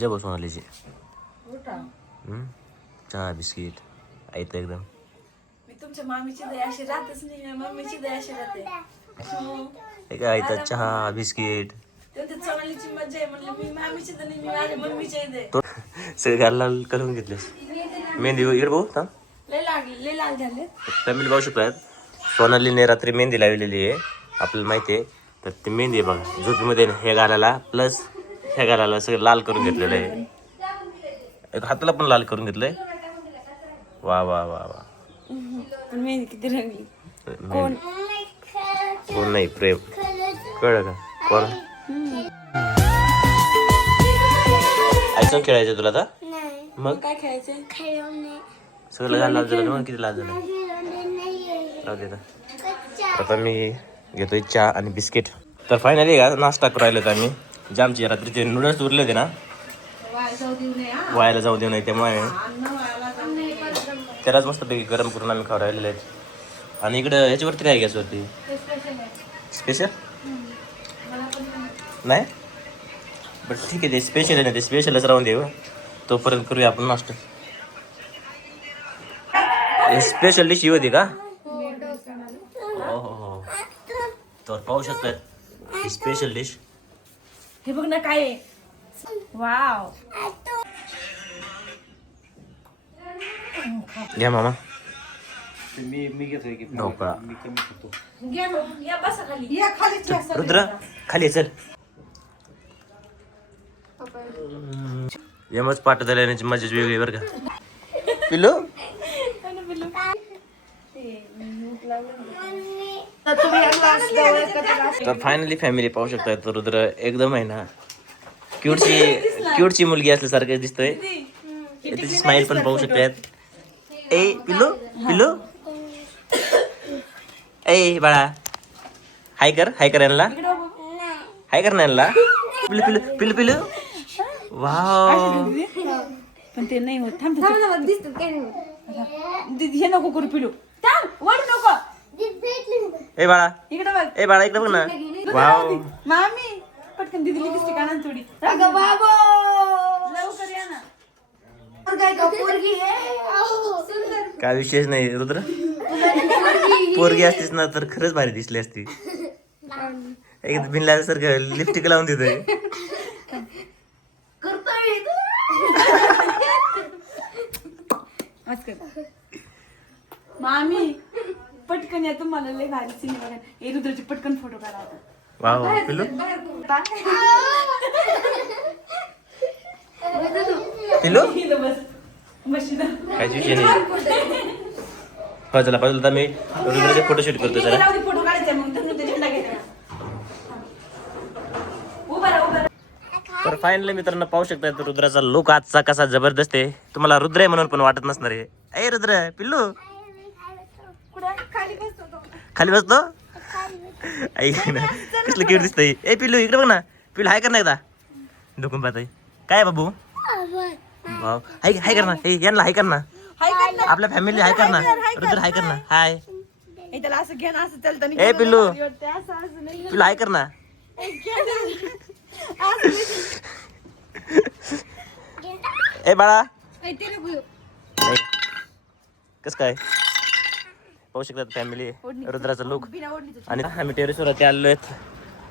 मजा बसून आलीची. चहा बिस्किट ऐकतं एकदम. मी तुमच्या मामीची दया अशी राहतच नाही, मम्मीची दया अशी राहते. काय ऐकतं चहा बिस्किट चवलीची मजा आहे म्हणलं. मी मामीची तर नाही, मी माझ्या मम्मीच्या इथे. सगळे गाल करून घेतले. मेहंदी इकडे भाऊ थांब. लय लाल झाले. फॅमिली पाहू शकतात. सोनालीने रात्री मेहंदी लावलेली आहे आपल्याला माहिती आहे. तर ती मेहंदी आहे बघा झोपीमध्ये हे गालाला प्लस ह्या गालाला सगळं लाल करून घेतलेलं आहे. एक हाताला पण लाल करून घेतलंय. वा वा वा वा. मेहंदी किती रंगली. कोण नाही प्रेम कळलं का कोण. आयचं खेळायचं तुला आता मग काय खेळायचं. सगळं लाल लाल झालं मग किती लाल झालं. राहू दे आता मी घेतोय चहा आणि बिस्किट. तर फायनली का नाश्ता करायला तर आम्ही जामची रात्रीचे नूडल्स उरले होते ना वायाला जाऊ देऊ नये त्यामुळे त्यालाच मस्तपैकी गरम करून आम्ही खाऊ राहिलेले आहेत. आणि इकडं याच्यावरती काय गॅसवरती स्पेशल नाही बट ठीक आहे ते स्पेशल आहे ना ते स्पेशलच राहून देऊ तोपर्यंत करूया आपण नाश्ता. स्पेशल डिश ही होती का. हो हो हो तर पाहू शकतात स्पेशल डिश. हे बघ ना काय आहे. वाव घ्या मामा मी घेतोय की ढोकळा. मी कमी खातो. या बसा खाली. रुद्र खाली चल. यमच पाठ झाल्याची मजाच वेगळी बरं का. पिल्लू तर फायनली फॅमिली पाहू शकताय. तर रुद्र एकदम आहे ना क्यूटची मुलगी असल्यासारखं दिसतोय. त्याची स्माइल पण पाहू शकतात. ए पिल्लू पिल्लू ए बाळा हाय कर यांना हाय कर ना यांना. पिल्लू पिल्लू पिल्लू पिल्लू वाव. पण ते नाही होत. थांब हे नको करू पिलू. वड नको. ए बाळा इकडे बघ. ए बाळा इकडे बघ ना. वाव मामी पटकन दिदीली दिसते काना थोडी. अगं बाबा लवकर या ना. काय विशेष नाही रुद्र. पोरगी असतीस ना तर खरंच भारी दिसली असती. एकदम बिनल्यासारखं लिपस्टिक लावून देतोय. मामी पटकन या तुम्हाला लय भारी सीन बघा. ए रुद्रचे पटकन फोटो काढा. वाव पिल्लू पिल्लू काय विषय नाही. चला पाहिजे मी रुद्राचे फोटोशूट करतो जरा. फोटो काढायचा मग झेंडा घ्यायचा. उभा राहा. तर फायनली मित्रांनो पाहू शकता तर रुद्राचा लुक आजचा कसा जबरदस्त आहे. तुम्हाला रुद्र आहे म्हणून पण वाटत नसणार आहे. ए रुद्र पिल्लू खाली बसतो. ऐक ना कसलं क्यूट दिसतंय. ए पिल्लू इकडे बघ ना. पिल्लू हाय कर ना एकदा दुखून पाहताय काय बाबू. वाव हाय कर ना. ए यांना हाय कर ना. आपल्या फॅमिली हाय कर ना. रुद्र हाय कर ना. हाय त्याला असं घे ना. असं चालतं. ए पिल्लू पिल्लू हाय कर ना. ए बाळा कस काय पाहू शकतात फॅमिली रुद्राचा लुक. आणि आम्ही टेरेसवरती आलो आहेत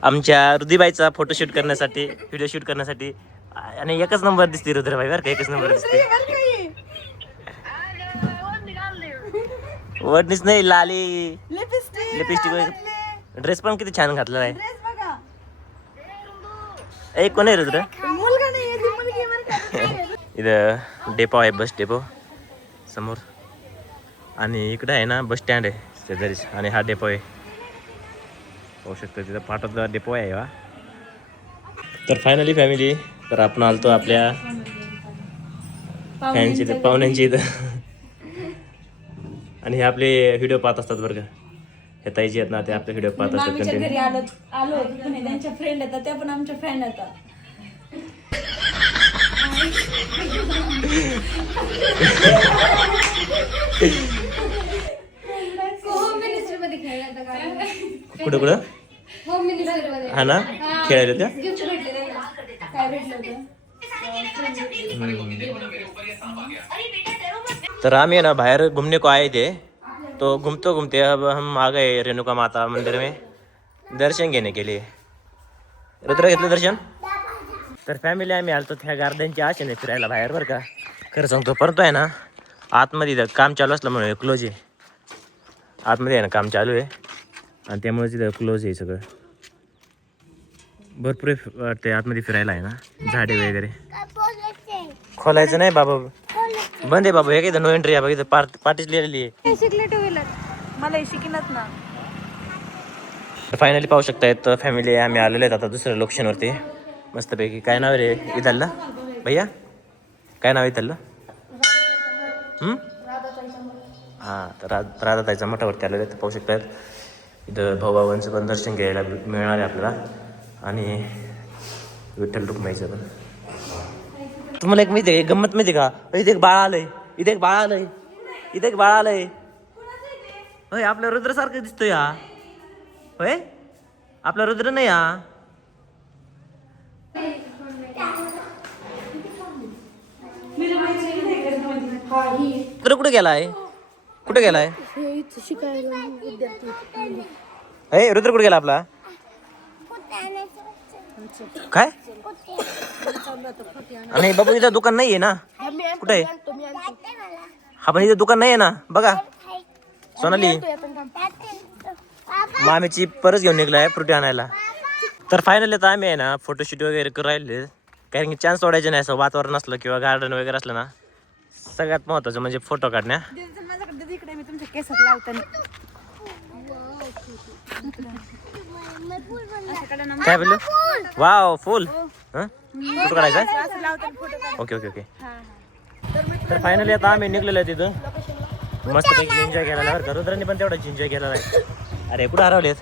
आमच्या रुदीबाईचा फोटोशूट करण्यासाठी व्हिडिओ शूट करण्यासाठी. आणि एकच नंबर दिसते रुद्रबाई बरं का. एकच नंबर दिसते. वडनीच नाही लाली लिपस्टिक ड्रेस पण किती छान घातलेला आहे. ए कोण आहे रुद्र. इथं डेपो आहे बस डेपो समोर. आणि इकडं आहे ना बस स्टँड आहे शेजारीच. आणि हा डेपो आहे पाहू शकतो. तिथं पाठवचा डेपो आहे हा. तर फायनली फॅमिली तर आपण आलतो आपल्या फॅनची इथं पाहुण्यांची इथं. आणि हे आपले व्हिडिओ पाहत असतात बरं का. हे ताईजी आहेत ना ते आपले व्हिडिओ पाहत असतात. घरी आलो त्यांच्या फ्रेंड येतात. त्या पण आमच्या फ्रेंड येतात. कुठं हा ना खेळायला का. तर आम्ही है ना बाहर घूमने को आए थे, तो घूमते घूमते अब हम आ गए रेणुका माता मंदिर में दर्शन घेने के लिए. रुद्र घेतलं दर्शन. तर फॅमिली आम्ही आलतो त्या गार्डनच्या आशेने फिरायला बाहेर बरं का. खरं सांगतो परंतु आहे ना आतमध्ये इथं काम चालू असल्यामुळे क्लोज आहे. आतमध्ये आहे ना काम चालू आहे आणि त्यामुळे तिथं क्लोज आहे सगळं. भरपूर वाटते आतमध्ये फिरायला आहे ना, झाडे वगैरे. खोलायचं नाही बाबा, बंद आहे बाबा. हे काय नो एंट्री आहे बघा, इथं पार्टीच लिहिलेली आहे. शिकले टू व्हीलर मला शिकणार ना. फायनली पाहू शकतायत फॅमिली आम्ही आलेलो आहेत आता दुसऱ्या लोकेशनवरती मस्तपैकी. काय नाव रे इथलं भैया, काय नाव आहे इथलं? हां, तर राधाताईच्या मठावरती आलेलं आहे. तर पाहू शकतात इथं भाऊबाबांचं पण दर्शन घ्यायला मिळणार आहे आपल्याला आणि विठ्ठल रुक्माईचं पण. तुम्हाला एक माहिती आहे गंमत माहिती का? इथे एक बाळ आलंय, इथे एक बाळ आलंय, इथे एक बाळ आलंय. होय आपल्या रुद्रासारखं दिसतोय हा. होय आपला रुद्र नाही हा. रुद्र कुठे गेलाय? कुठे गेलाय? हे रुद्र कुठे गेला आपला? काय? नाही बाबू इथं दुकान नाहीये ना. कुठे आहे? हा पण इथं दुकान नाहीये ना बघा. सोनाली मामीची परत घेऊन निघलाय फ्रुटी आणायला. तर फायनली आता आम्ही आहे ना फोटोशूट वगैरे करू राहिले, कारण की चान्स सोडायचे नाही. असं वातावरण असलं किंवा गार्डन वगैरे असलं ना, सगळ्यात महत्वाचं म्हणजे फोटो काढण्या. मी तुमच्या केसात लावताना काय बोललो? वाव फुल फोटो काढायचा. Okay okay okay. तर फायनली आता आम्ही निघलेलो आहे तिथं मस्तपैकी एन्जॉय केलेला बरं का. रुद्रांनी पण तेवढाच एन्जॉय केलेला आहे. अरे कुठं हरवलेत?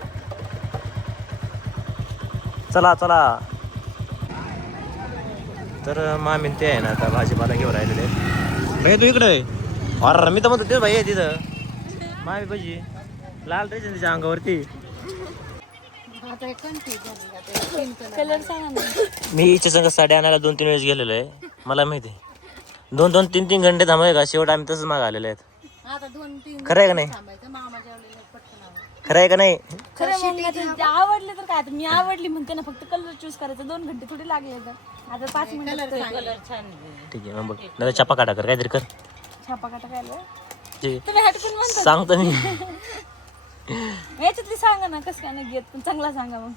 चला चला. तर मामी ते आहे ना आता भाजीपाला घेऊन राहिलेले. भाई तू इकडे आहे? अरे मी तर म्हणतो ते भाई आहे तिथं मामी भाजी लाल ड्रेस तिच्या अंगावरती. मी हिच्या संग साडी आणायला 2-3 वेळेस गेलेलो आहे. मला माहिती आहे 2-3 घंटे थांबाय का शेवट आम्ही तसंच माग आलेले आहेत. खरं आहे का नाही? खरं आहे का नाही? आवडले तर काय मी आवडली म्हणते ना, फक्त कलर चूज करायचा 2 घंटे थोडी लागले तर. आता 5 मिनिट. ठीक आहे मग बघ नाही छापा काटा कर काहीतरी कर. छापा काटा काय ठीक तुम्ही हटकून म्हणता सांगतो मी. याच्यातली सांगा ना कसं काय नाही घेत, पण चांगला सांगा मग.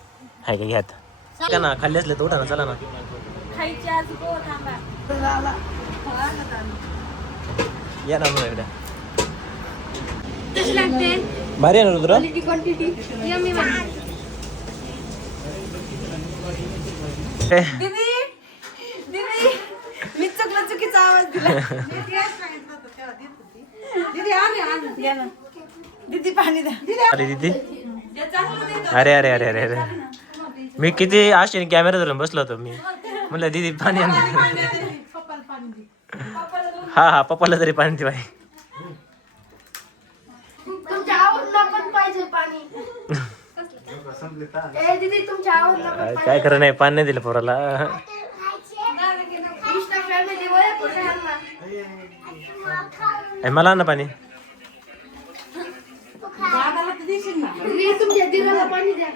आहे का घ्यात का ना खाल्ली असले तर उठा ना चला ना. खायची आज गो थांबा. या ना मग एकदा. भारी आहे ना रुद्र? दीदी दीदी मी चुकीचा आवाज दिला. दीदी घ्या ना. दीदी पाणी द्या. अरे दीदी अरे अरे अरे अरे अरे मी किती आशेने कॅमेरा धरून बसलो होतो. मी म्हणलं दीदी पाणी आण. हा हा पप्पाला तरी पाणी दे बाई. काय खरं नाही पाणी नाही दिलं पोराला. मला ना पाणी. तुमच्या दिराला पाणी द्या.